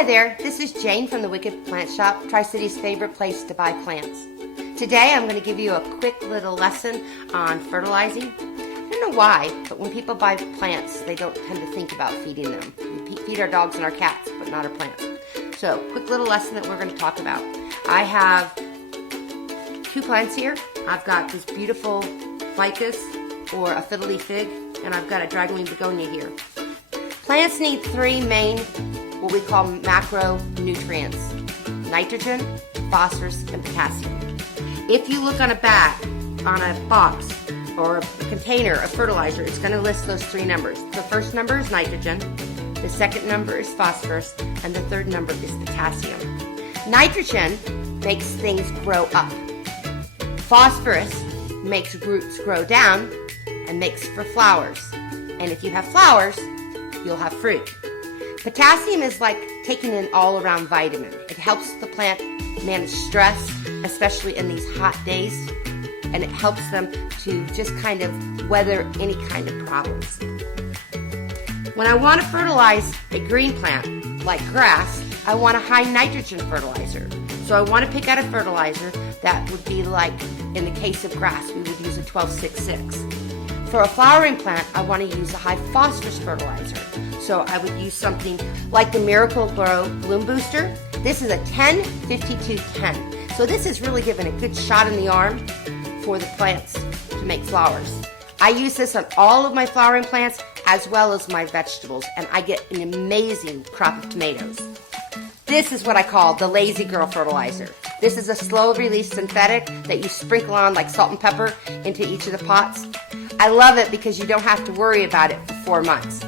Hi there, this is Jane from the Wicked Plant Shop, Tri-City's favorite place to buy plants. Today I'm going to give you a quick little lesson on fertilizing. I don't know why, but when people buy plants, they don't tend to think about feeding them. We feed our dogs and our cats, but not our plants. So, quick little lesson that we're going to talk about. I have two plants here. I've got this beautiful ficus, or a fiddly fig, and I've got a dragonwing begonia here. Plants need three main, what we call macronutrients: nitrogen, phosphorus, and potassium. If you look on a bag, on a box, or a container of fertilizer, it's going to list those three numbers. The first number is nitrogen, the second number is phosphorus, and the third number is potassium. Nitrogen makes things grow up. Phosphorus makes roots grow down and makes for flowers. And if you have flowers, you'll have fruit. Potassium is like taking an all-around vitamin. It helps the plant manage stress, especially in these hot days, and it helps them to just kind of weather any kind of problems. When I want to fertilize a green plant, like grass, I want a high nitrogen fertilizer. So I want to pick out a fertilizer that would be like, in the case of grass, we would use a 12-6-6. For a flowering plant, I want to use a high phosphorus fertilizer. So I would use something like the Miracle-Gro Bloom Booster. This is a 10-52-10. So this is really giving a good shot in the arm for the plants to make flowers. I use this on all of my flowering plants as well as my vegetables, and I get an amazing crop of tomatoes. This is what I call the Lazy Girl fertilizer. This is a slow-release synthetic that you sprinkle on like salt and pepper into each of the pots. I love it because you don't have to worry about it for 4 months.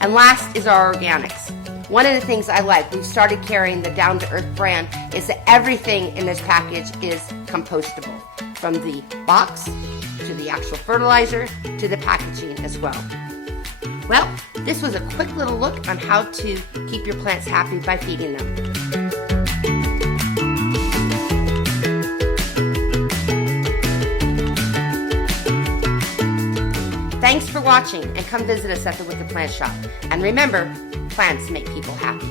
And last is our organics. One of the things I like, we've started carrying the Down to Earth brand, is that everything in this package is compostable. From the box, to the actual fertilizer, to the packaging as well. Well, this was a quick little look on how to keep your plants happy by feeding them. Thanks for watching, and come visit us at the Wicked Plant Shop. And remember, plants make people happy.